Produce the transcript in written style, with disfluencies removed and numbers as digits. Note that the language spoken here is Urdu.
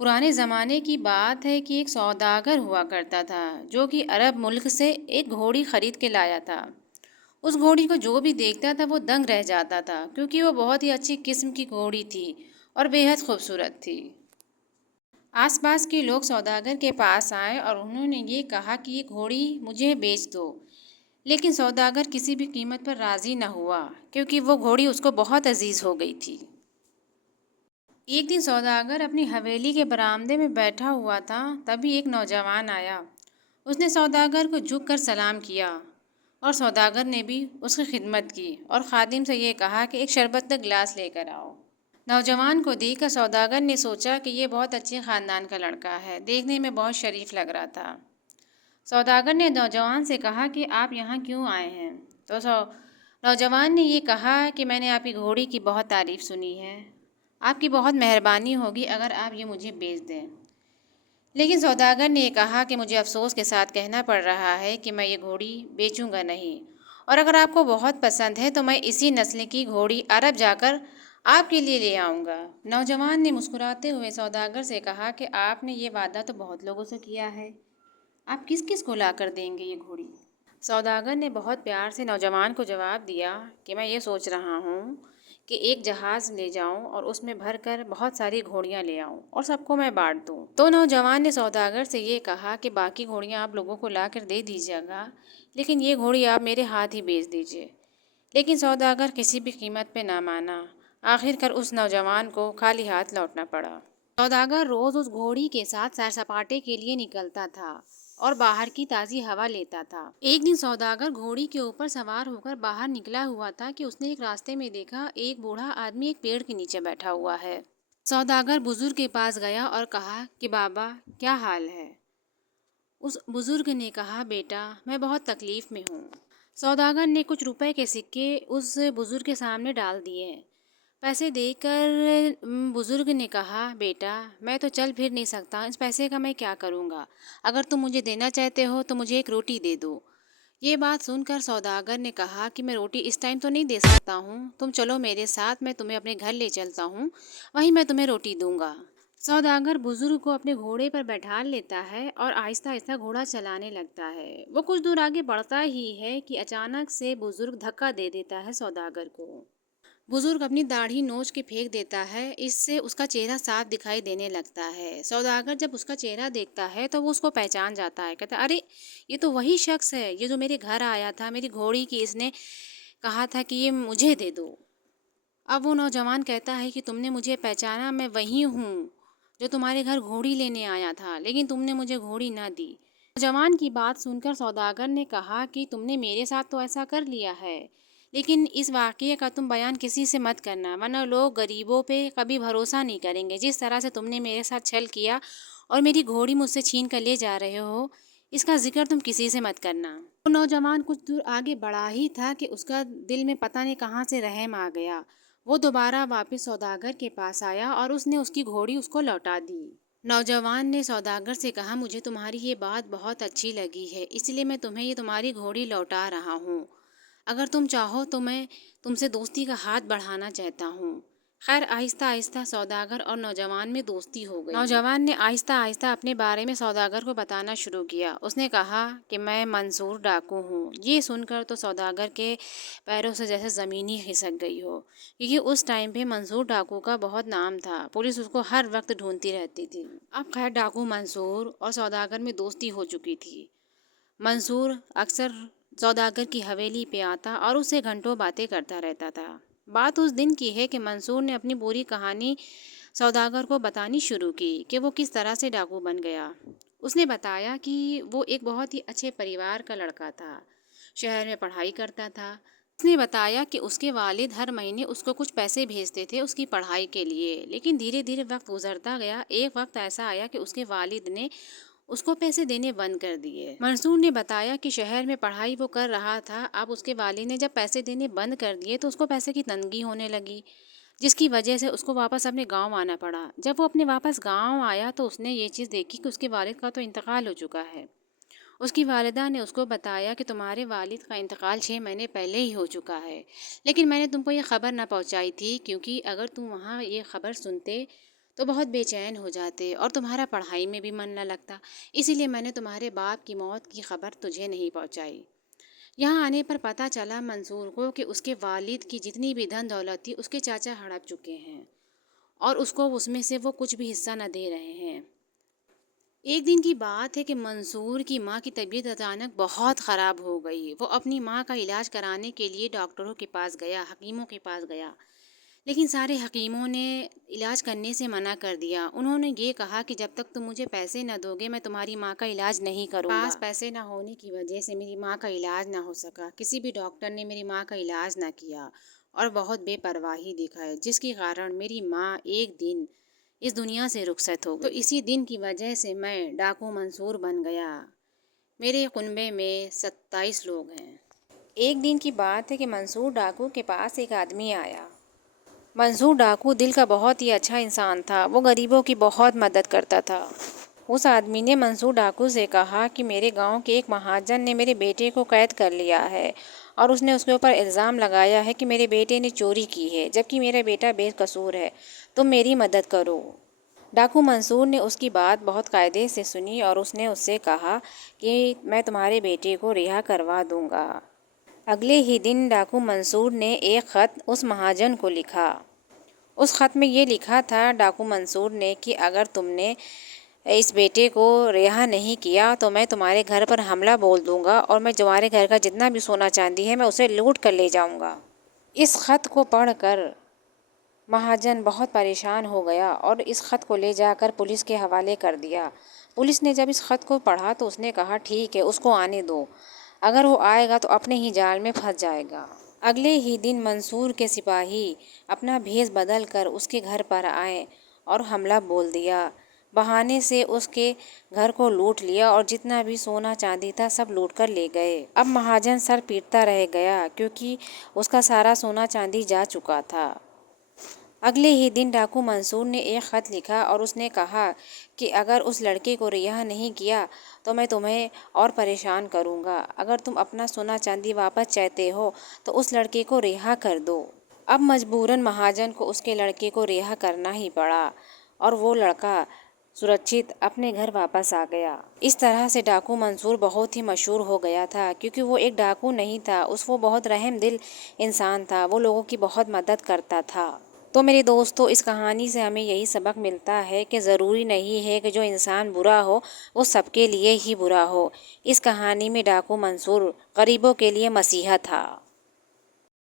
پرانے زمانے کی بات ہے کہ ایک سوداگر ہوا کرتا تھا جو کہ عرب ملک سے ایک گھوڑی خرید کے لایا تھا۔ اس گھوڑی کو جو بھی دیکھتا تھا وہ دنگ رہ جاتا تھا کیونکہ وہ بہت ہی اچھی قسم کی گھوڑی تھی اور بے حد خوبصورت تھی۔ آس پاس کے لوگ سوداگر کے پاس آئے اور انہوں نے یہ کہا کہ یہ گھوڑی مجھے بیچ دو، لیکن سوداگر کسی بھی قیمت پر راضی نہ ہوا کیونکہ وہ گھوڑی اس کو بہت عزیز ہو گئی تھی۔ ایک دن سوداگر اپنی حویلی کے برآمدے میں بیٹھا ہوا تھا، تبھی ایک نوجوان آیا۔ اس نے سوداگر کو جھک کر سلام کیا اور سوداگر نے بھی اس کی خدمت کی اور خادم سے یہ کہا کہ ایک شربت کا گلاس لے کر آؤ۔ نوجوان کو دیکھ کر سوداگر نے سوچا کہ یہ بہت اچھے خاندان کا لڑکا ہے، دیکھنے میں بہت شریف لگ رہا تھا۔ سوداگر نے نوجوان سے کہا کہ آپ یہاں کیوں آئے ہیں؟ تو نوجوان نے یہ کہا کہ میں نے آپ کی گھوڑی کی بہت تعریف سنی ہے، آپ کی بہت مہربانی ہوگی اگر آپ یہ مجھے بیچ دیں۔ لیکن سوداگر نے یہ کہا کہ مجھے افسوس کے ساتھ کہنا پڑ رہا ہے کہ میں یہ گھوڑی بیچوں گا نہیں، اور اگر آپ کو بہت پسند ہے تو میں اسی نسل کی گھوڑی عرب جا کر آپ کے لیے لے آؤں گا۔ نوجوان نے مسکراتے ہوئے سوداگر سے کہا کہ آپ نے یہ وعدہ تو بہت لوگوں سے کیا ہے، آپ کس کس کو لا کر دیں گے یہ گھوڑی؟ سوداگر نے بہت پیار سے نوجوان کو جواب دیا کہ میں یہ سوچ رہا ہوں کہ ایک جہاز لے جاؤں اور اس میں بھر کر بہت ساری گھوڑیاں لے آؤں اور سب کو میں بانٹ دوں۔ تو نوجوان نے سوداگر سے یہ کہا کہ باقی گھوڑیاں آپ لوگوں کو لا کر دے دیجیے گا، لیکن یہ گھوڑی آپ میرے ہاتھ ہی بیچ دیجیے۔ لیکن سوداگر کسی بھی قیمت پہ نہ مانا، آخر کار اس نوجوان کو خالی ہاتھ لوٹنا پڑا۔ سوداگر روز اس گھوڑی کے ساتھ سیر سپاٹے کے لیے نکلتا تھا اور باہر کی تازی ہوا لیتا تھا۔ ایک دن سوداگر گھوڑی کے اوپر سوار ہو کر باہر نکلا ہوا تھا کہ اس نے ایک راستے میں دیکھا ایک بوڑھا آدمی ایک پیڑ کے نیچے بیٹھا ہوا ہے۔ سوداگر بزرگ کے پاس گیا اور کہا کہ بابا کیا حال ہے؟ اس بزرگ نے کہا بیٹا میں بہت تکلیف میں ہوں۔ سوداگر نے کچھ روپے کے سکے اس بزرگ کے سامنے ڈال دیے۔ پیسے دے کر بزرگ نے کہا بیٹا میں تو چل پھر نہیں سکتا، اس پیسے کا میں کیا کروں گا؟ اگر تم مجھے دینا چاہتے ہو تو مجھے ایک روٹی دے دو۔ یہ بات سن کر سوداگر نے کہا کہ میں روٹی اس ٹائم تو نہیں دے سکتا ہوں، تم چلو میرے ساتھ، میں تمہیں اپنے گھر لے چلتا ہوں، وہیں میں تمہیں روٹی دوں گا۔ سوداگر بزرگ کو اپنے گھوڑے پر بیٹھا لیتا ہے اور آہستہ آہستہ گھوڑا چلانے لگتا ہے۔ وہ کچھ دور آگے بڑھتا ہی ہے کہ اچانک سے بزرگ دھکا دے دیتا ہے سوداگر کو۔ بزرگ اپنی داڑھی نوچ کے پھینک دیتا ہے، اس سے اس کا چہرہ صاف دکھائی دینے لگتا ہے۔ سوداگر جب اس کا چہرہ دیکھتا ہے تو وہ اس کو پہچان جاتا ہے، کہتا ہے ارے یہ تو وہی شخص ہے، یہ جو میرے گھر آیا تھا، میری گھوڑی کی اس نے کہا تھا کہ یہ مجھے دے دو۔ اب وہ نوجوان کہتا ہے کہ تم نے مجھے پہچانا، میں وہی ہوں جو تمہارے گھر گھوڑی لینے آیا تھا، لیکن تم نے مجھے گھوڑی نہ دی۔ نوجوان کی بات سن کر سوداگر نے کہا کہ تم نے میرے ساتھ تو ایسا کر لیا ہے، لیکن اس واقعے کا تم بیان کسی سے مت کرنا، ورنہ لوگ غریبوں پہ کبھی بھروسہ نہیں کریں گے۔ جس طرح سے تم نے میرے ساتھ چھل کیا اور میری گھوڑی مجھ سے چھین کر لے جا رہے ہو، اس کا ذکر تم کسی سے مت کرنا۔ وہ نوجوان کچھ دور آگے بڑھا ہی تھا کہ اس کا دل میں پتہ نہیں کہاں سے رحم آ گیا۔ وہ دوبارہ واپس سوداگر کے پاس آیا اور اس نے اس کی گھوڑی اس کو لوٹا دی۔ نوجوان نے سوداگر سے کہا مجھے تمہاری یہ بات بہت اچھی لگی ہے، اس لیے میں تمہیں یہ تمہاری گھوڑی لوٹا رہا ہوں، اگر تم چاہو تو میں تم سے دوستی کا ہاتھ بڑھانا چاہتا ہوں۔ خیر آہستہ آہستہ سوداگر اور نوجوان میں دوستی ہو گئی۔ نوجوان نے آہستہ آہستہ اپنے بارے میں سوداگر کو بتانا شروع کیا۔ اس نے کہا کہ میں منصور ڈاکو ہوں۔ یہ سن کر تو سوداگر کے پیروں سے جیسے زمین ہی کھسک گئی ہو، کیونکہ اس ٹائم پہ منصور ڈاکو کا بہت نام تھا، پولیس اس کو ہر وقت ڈھونڈتی رہتی تھی۔ اب خیر ڈاکو منصور اور سوداگر میں دوستی ہو چکی تھی۔ منصور اکثر سوداگر کی حویلی پہ آتا اور اس سے گھنٹوں باتیں کرتا رہتا تھا۔ بات اس دن کی ہے کہ منصور نے اپنی پوری کہانی سوداگر کو بتانی شروع کی کہ وہ کس طرح سے ڈاکو بن گیا۔ اس نے بتایا کہ وہ ایک بہت ہی اچھے پریوار کا لڑکا تھا، شہر میں پڑھائی کرتا تھا۔ اس نے بتایا کہ اس کے والد ہر مہینے اس کو کچھ پیسے بھیجتے تھے اس کی پڑھائی کے لیے، لیکن دھیرے دھیرے وقت گزرتا گیا، ایک وقت ایسا آیا کہ اس کے والد نے اس کو پیسے دینے بند کر دیے۔ منصور نے بتایا کہ شہر میں پڑھائی وہ کر رہا تھا، اب اس کے والد نے جب پیسے دینے بند کر دیے تو اس کو پیسے کی تنگی ہونے لگی، جس کی وجہ سے اس کو واپس اپنے گاؤں آنا پڑا۔ جب وہ اپنے واپس گاؤں آیا تو اس نے یہ چیز دیکھی کہ اس کے والد کا تو انتقال ہو چکا ہے۔ اس کی والدہ نے اس کو بتایا کہ تمہارے والد کا انتقال 6 مہینے پہلے ہی ہو چکا ہے، لیکن میں نے تم کو یہ خبر نہ پہنچائی تھی، کیونکہ اگر تم وہاں یہ خبر سنتے تو بہت بے چین ہو جاتے اور تمہارا پڑھائی میں بھی من نہ لگتا۔ اسی لیے میں نے تمہارے باپ کی موت کی خبر تجھے نہیں پہنچائی۔ یہاں آنے پر پتہ چلا منصور کو کہ اس کے والد کی جتنی بھی دھن دولت تھی اس کے چاچا ہڑپ چکے ہیں اور اس کو اس میں سے وہ کچھ بھی حصہ نہ دے رہے ہیں۔ ایک دن کی بات ہے کہ منصور کی ماں کی طبیعت اچانک بہت خراب ہو گئی۔ وہ اپنی ماں کا علاج کرانے کے لیے ڈاکٹروں کے پاس گیا، حکیموں کے پاس گیا، لیکن سارے حکیموں نے علاج کرنے سے منع کر دیا۔ انہوں نے یہ کہا کہ جب تک تم مجھے پیسے نہ دو گے میں تمہاری ماں کا علاج نہیں کروں گا۔ پاس پیسے نہ ہونے کی وجہ سے میری ماں کا علاج نہ ہو سکا۔ کسی بھی ڈاکٹر نے میری ماں کا علاج نہ کیا اور بہت بے پرواہی دکھائی، جس کے کارن میری ماں ایک دن اس دنیا سے رخصت ہو گئی۔ تو اسی دن کی وجہ سے میں ڈاکو منصور بن گیا۔ میرے کنبے میں 27 لوگ ہیں۔ ایک دن کی بات ہے کہ منصور ڈاکو کے پاس ایک آدمی آیا۔ منصور ڈاکو دل کا بہت ہی اچھا انسان تھا۔ وہ غریبوں کی بہت مدد کرتا تھا۔ اس آدمی نے منصور ڈاکو سے کہا کہ میرے گاؤں کے ایک مہاجن نے میرے بیٹے کو قید کر لیا ہے اور اس نے اس کے اوپر الزام لگایا ہے کہ میرے بیٹے نے چوری کی ہے، جبکہ میرا بیٹا بے قصور ہے۔ تم میری مدد کرو۔ ڈاکو منصور نے اس کی بات بہت قاعدے سے سنی اور اس نے اس سے کہا کہ میں تمہارے بیٹے کو رہا کروا دوں گا۔ اگلے ہی دن ڈاکو منصور نے ایک خط اس مہاجن کو لکھا۔ اس خط میں یہ لکھا تھا ڈاکو منصور نے کہ اگر تم نے اس بیٹے کو رہا نہیں کیا تو میں تمہارے گھر پر حملہ بول دوں گا اور میں تمہارے گھر کا جتنا بھی سونا چاندی ہے میں اسے لوٹ کر لے جاؤں گا۔ اس خط کو پڑھ کر مہاجن بہت پریشان ہو گیا اور اس خط کو لے جا کر پولیس کے حوالے کر دیا۔ پولیس نے جب اس خط کو پڑھا تو اس نے کہا ٹھیک ہے، اس کو آنے دو، اگر وہ آئے گا تو اپنے ہی جال میں پھنس جائے گا۔ اگلے ہی دن منصور کے سپاہی اپنا بھیس بدل کر اس کے گھر پر آئے اور حملہ بول دیا۔ بہانے سے اس کے گھر کو لوٹ لیا اور جتنا بھی سونا چاندی تھا سب لوٹ کر لے گئے۔ اب مہاجن سر پیٹتا رہ گیا کیونکہ اس کا سارا سونا چاندی جا چکا تھا۔ اگلے ہی دن ڈاکو منصور نے ایک خط لکھا اور اس نے کہا کہ اگر اس لڑکے کو رہا نہیں کیا تو میں تمہیں اور پریشان کروں گا۔ اگر تم اپنا سونا چاندی واپس چاہتے ہو تو اس لڑکے کو رہا کر دو۔ اب مجبوراً مہاجن کو اس کے لڑکے کو رہا کرنا ہی پڑا اور وہ لڑکا سرکشت اپنے گھر واپس آ گیا۔ اس طرح سے ڈاکو منصور بہت ہی مشہور ہو گیا تھا کیونکہ وہ ایک ڈاکو نہیں تھا، وہ بہت رحم دل انسان تھا، وہ لوگوں کی بہت مدد کرتا تھا۔ تو میرے دوستو، اس کہانی سے ہمیں یہی سبق ملتا ہے کہ ضروری نہیں ہے کہ جو انسان برا ہو وہ سب کے لیے ہی برا ہو۔ اس کہانی میں ڈاکو منصور غریبوں کے لیے مسیحا تھا۔